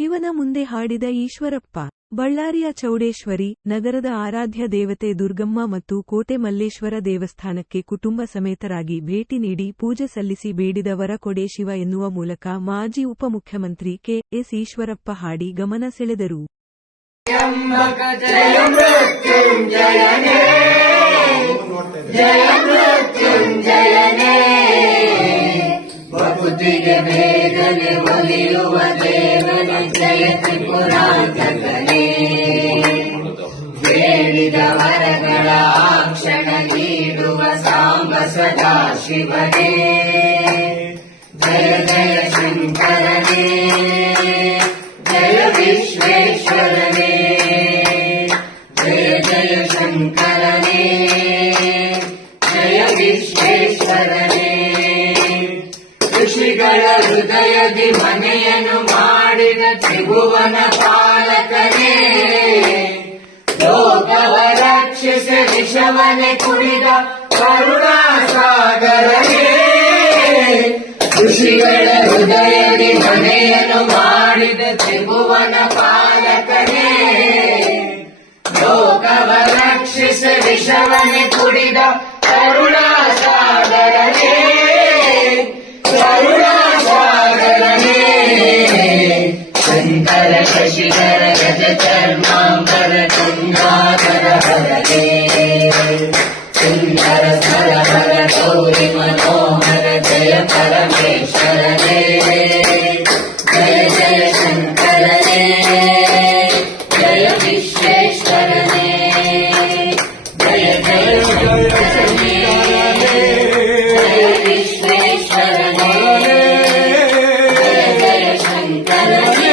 ಶಿವನ ಮುಂದೆ ಹಾಡಿದ ಈಶ್ವರಪ್ಪ, ಬಳ್ಳಾರಿಯ ಚೌಡೇಶ್ವರಿ, ನಗರದ ಆರಾಧ್ಯ ದೇವತೆ ದುರ್ಗಮ್ಮ ಮತ್ತು ಕೋಟೆ ಮಲ್ಲೇಶ್ವರ ದೇವಸ್ಥಾನಕ್ಕೆ ಕುಟುಂಬ ಸಮೇತರಾಗಿ ಭೇಟಿ ನೀಡಿ ಪೂಜೆ ಸಲ್ಲಿಸಿ ಬೇಡಿದ ವರ ಕೊಡೆ ಶಿವ ಎನ್ನುವ ಮೂಲಕ ಮಾಜಿ ಉಪಮುಖ್ಯಮಂತ್ರಿ ಕೆ. ಎಸ್. ಈಶ್ವರಪ್ಪ ಹಾಡಿ ಗಮನ ಸೆಳೆದರು. ಬೇಗನೆ ಒಲಿಯುವ ದೇವನ ಜಯತಿ ಪುರಾತಕನೇ ಬೇಡಿದ ವರಗಳ ಕ್ಷಣ ನೀಡುವ ಸಾಂಬ ಸದಾ ಶಿವನೇ ಜಯ ಜಯ ಶಂಕರನೇ ಜಯ ವಿಶ್ವೇಶ್ವರನೇ ಜಯ ಜಯ ಶಂಕರನೇ ಜಯ ವಿಶ್ವೇಶ್ವರನೇ ಋಷಿಗಳ ಹೃದಯದಿ ಮನೆಯನ್ನು ಮಾಡಿದ ತ್ರಿಭುವನ ಪಾಲಕನೇ. ಲೋಕವ ರಕ್ಷಿಸಿ ವಿಷವನೆ ಕುಡಿದ ಕರುಣಾ ಸಾಗರನೇ ಋಷಿಗಳ ಹೃದಯದಿ ಮನೆಯನ್ನು ಮಾಡಿದ ತ್ರಿಭುವನ ಪಾಲಕನೇ. ಲೋಕವ ರಕ್ಷಿಸಿ ವಿಷವನೆ ಕುಡಿದ ಕರುಣಾ शशिधर गजचर्माम्बर गङ्गाधर हर सुन्दर सर हर गौरि मनोहर जय परमेश्वर जय जय शङ्कर जय विश्वेश्वर जय जय जय विश्वेश्वर जय जय शङ्कर